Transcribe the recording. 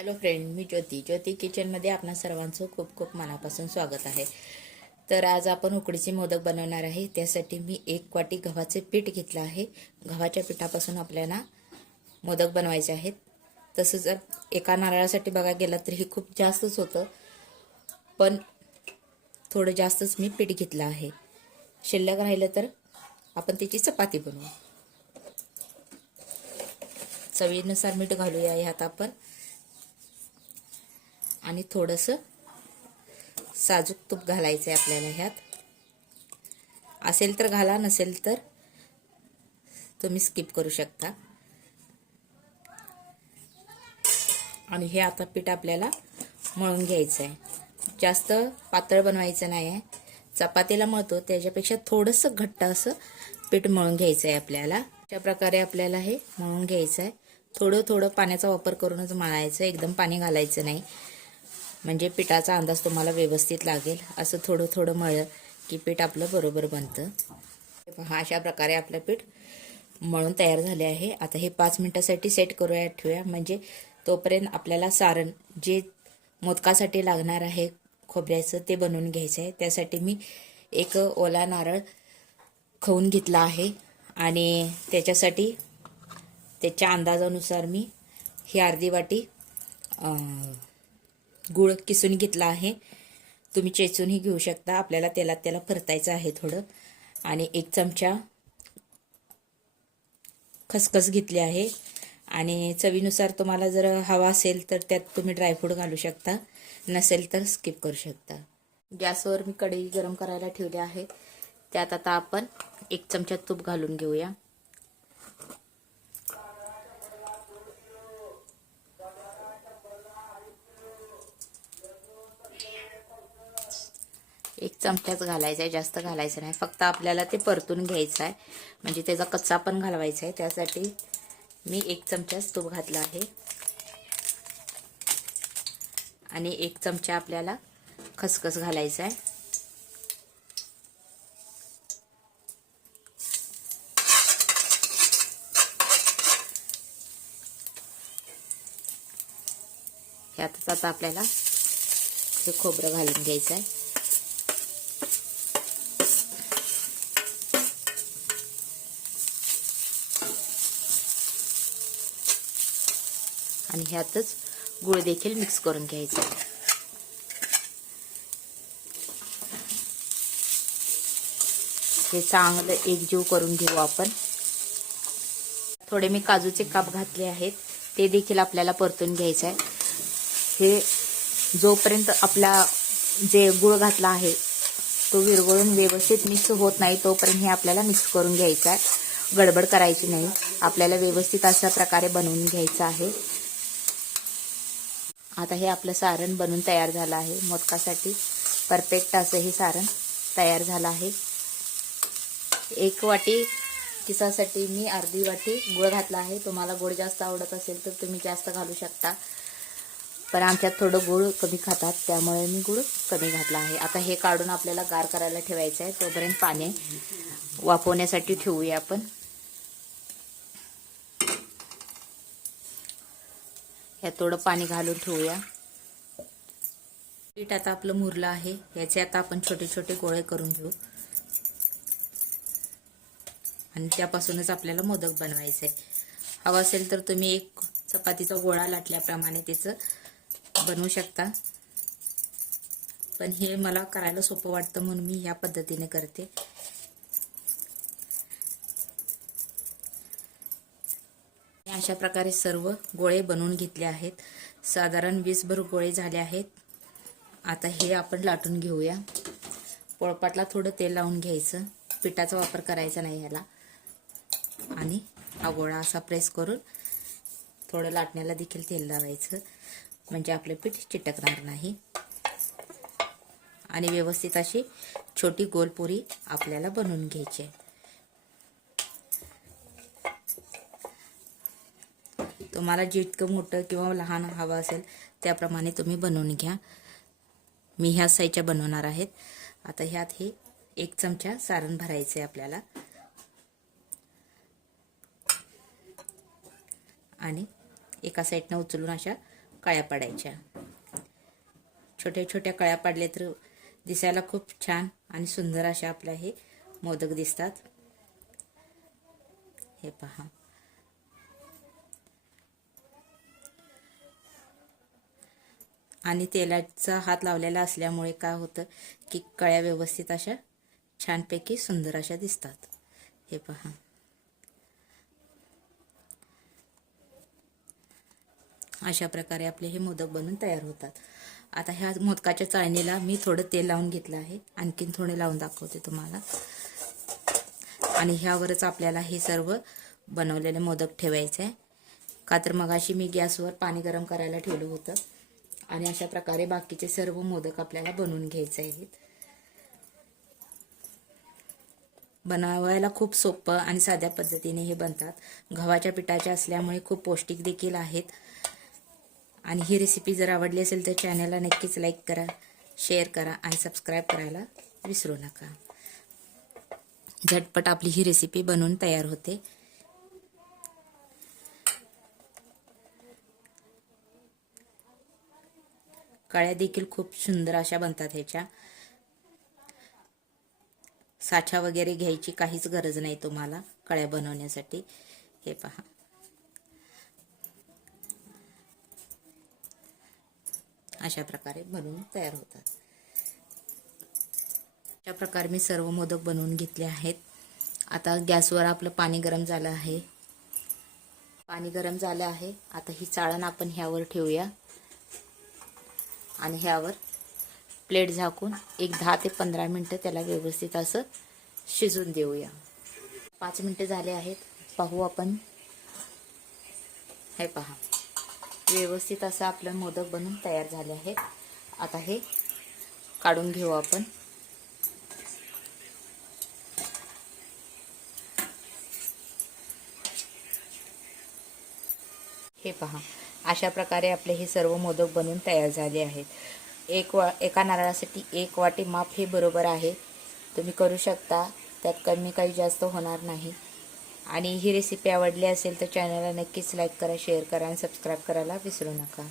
Hello friend मी ज्योती. ज्योती किचनमध्ये आपणा सर्वांचं खूप खूप मनापासून स्वागत आहे. तर आज आपण उकडीचे मोदक बनवणार आहे. त्यासाठी मी एक वाटी गव्हाचे पीठ घेतलं आहे. गव्हाच्या पिठापासून आपल्याला मोदक बनवायचे आहेत. तसं जर एका नारळासाठी बघा गेला तर हे खूप जास्तच होतं. पण थोडं जास्तच मी पीठ घेतलं आहे. शिल्लक राहिलं तर आपण त्याची चपाती बनवू. चवीनुसार मीठ घालूया ह्यात आपण. आणि थोडंसं साजूक तूप घालायचं आहे आपल्याला ह्यात. असेल तर घाला नसेल तर तुम्ही स्किप करू शकता. आणि हे आता पीठ आपल्याला मळून घ्यायचं आहे जास्त पातळ बनवायचं नाही आहे चपातीला मळतो त्याच्यापेक्षा थोडंसं घट्ट असं पीठ मळून घ्यायचं आहे आपल्याला. अशा प्रकारे आपल्याला हे मळून घ्यायचं आहे थोडं थोडं पाण्याचा वापर करूनच मळायचं एकदम पाणी घालायचं नाही. म्हणजे पिठाचा अंदाज तुम्हाला व्यवस्थित लागेल. असं थोडं थोडं मळलं की पीठ आपलं बरोबर बनतं. पहा अशा प्रकारे आपलं पीठ मळून तयार झाले आहे. आता हे पाच मिनटासाठी सेट करूया ठेवूया. म्हणजे तोपर्यंत आपल्याला सारण जे मोदकासाठी लागणार आहे खोबऱ्याचं ते बनवून घ्यायचं आहे. त्यासाठी मी एक ओला नारळ खाऊन घेतला आहे. आणि त्याच्यासाठी त्याच्या अंदाजानुसार मी ही अर्धी वाटी गुळ किसून घेतला आहे. तुम्ही चेचूनही घेऊ शकता. आपल्याला तेलात त्याला परतायचं आहे थोडं. आणि एक चमचा खसखस घेतली आहे. आणि चवीनुसार तुम्हाला जर हवा असेल तर त्यात तुम्ही ड्रायफ्रूट घालू शकता. नसेल तर स्किप करू शकता. गॅसवर मी कढई गरम करायला ठेवली आहे. त्यात आता आपण एक चमचा तूप घालून घेऊया. चमच्याच घालायचा आहे जास्त घालायचं नाही. फक्त आपल्याला ते परतून घ्यायचं आहे म्हणजे त्याचा कच्चा पण घालवायचा आहे त्यासाठी मी एक चमचाच तूप घातला आहे. आणि एक चमचा आपल्याला खसखस घालायचा आहे ह्यातच आता आपल्याला हे खोबरं घालून घ्यायचं आहे आणि ह्यातच गुळ देखील मिक्स करून घ्यायचा. हे चांगलं एकजीव करून घेऊ आपण. थोडे मी काजूचे काप घातले आहेत. ते देखील आपल्याला परतून घ्यायचं आहे हे जोपर्यंत आपला जे गुळ घातला आहे तो विरघळून व्यवस्थित मिक्स होत नाही तोपर्यंत हे आपल्याला मिक्स करून घ्यायचं आहे गडबड करायची नाही. आपल्याला व्यवस्थित अशा प्रकारे बनवून घ्यायचं आहे. आता हे आपलं सारण बनून तयार झालं आहे. मोदकासाठी परफेक्ट असं हे सारण तयार झालं आहे. एक वाटी किसासाठी मी अर्धी वाटी गुळ घातला आहे. तुम्हाला गोड जास्त आवडत असेल तर तुम्ही जास्त घालू शकता. पण आमच्यात थोडं गुळ कमी खातात त्यामुळे मी गुळ कमी घातला आहे. आता हे काढून आपल्याला गार करायला ठेवायचं आहे. तोपर्यंत पाणी वापवण्यासाठी ठेवूया आपण. ह्या थोडं पाणी घालून ठेवूया. पीठ आता आपलं मुरलं आहे. याचे आता आपण छोटे छोटे गोळे करून घेऊ. आणि त्यापासूनच आपल्याला मोदक बनवायचे हवं असेल तर तुम्ही एक चपातीचा गोळा लाटल्याप्रमाणे त्याचं बनवू शकता. पण हे मला करायला सोपं वाटतं म्हणून मी ह्या पद्धतीने करते. अशा प्रकारे सर्व गोळे बनवून घेतले आहेत. साधारण वीसभर गोळे झाले आहेत. आता हे आपण लाटून घेऊया. पोळपाटला थोडं तेल लावून घ्यायचं. पिठाचा वापर करायचा नाही याला. आणि हा गोळा असा प्रेस करून थोडं लाटण्याला देखील तेल लावायचं. म्हणजे आपलं पीठ चिटकणार नाही. आणि व्यवस्थित अशी छोटी गोलपुरी आपल्याला बनवून घ्यायची आहे. तुम्हाला जितकं मोठं किंवा लहान हवं असेल त्याप्रमाणे तुम्ही बनवून घ्या. मी ह्या साईजच्या बनवणार आहेत. आता ह्यात हे एक चमचा सारण भरायचं आहे आपल्याला. आणि एका साईडनं उचलून अशा कळ्या पाडायच्या. छोट्या छोट्या कळ्या पाडल्या तर दिसायला खूप छान आणि सुंदर अशा आपल्या हे मोदक दिसतात. हे पहा. आणि तेलाचा हात लावलेला असल्यामुळे काय होतं की कळ्या व्यवस्थित अशा छानपैकी सुंदर अशा दिसतात. हे पहा. अशा प्रकारे आपले हे मोदक बनून तयार होतात. आता ह्या मोदकाच्या चाळणीला मी थोडं तेल लावून घेतलं आहे. आणखीन थोडे लावून दाखवते तुम्हाला. आणि ह्यावरच आपल्याला हे सर्व बनवलेले मोदक ठेवायचे आहे. का तर मगाशी मी गॅसवर पाणी गरम करायला ठेवलं होतं. आणि अशा प्रकारे बाकीचे सर्व मोदक आपल्याला बनवून घ्यायचे आहेत. बनवायला खूप सोपं आणि साध्या पद्धतीने हे बनतात. गव्हाच्या पिठाच्या असल्यामुळे खूप पौष्टिक देखील आहेत. आणि ही रेसिपी जर आवडली असेल तर चॅनलला नक्कीच लाईक करा शेअर करा आणि सबस्क्राईब करायला विसरू नका. झटपट आपली ही रेसिपी बनवून तयार होते. कळ्या देखील खूप सुंदर अशा बनतात ह्याच्या. साठा वगैरे घ्यायची काहीच गरज नाही तुम्हाला कळ्या बनवण्यासाठी. हे पहा. अशा प्रकारे बनवून तयार होतात. अशा प्रकारे मी सर्व मोदक बनवून घेतले आहेत. आता गॅसवर आपलं पाणी गरम झालं आहे. पाणी गरम झालं आहे. आता ही चाळण आपण ह्यावर ठेवूया. आणि ह्यावर प्लेट झाकून एक दहा ते पंधरा मिनटं त्याला व्यवस्थित असं शिजून देऊया. पाच मिनटं झाले आहेत. पाहू आपण. हे पहा. व्यवस्थित असं आपलं मोदक बनून तयार झाले आहेत. आता हे काढून घेऊ आपण. हे पहा. अशा प्रकारे आपले हे सर्व मोदक बनून तयार झाले आहेत. एक वा एका नारळासाठी एक वाटी माप हे बरोबर आहे. तुम्ही करू शकता. त्यात कमी काही जास्त होणार नाही. आणि ही रेसिपी आवडली असेल तर चॅनलला नक्कीच लाईक करा शेअर करा आणि सबस्क्राईब करायला विसरू नका.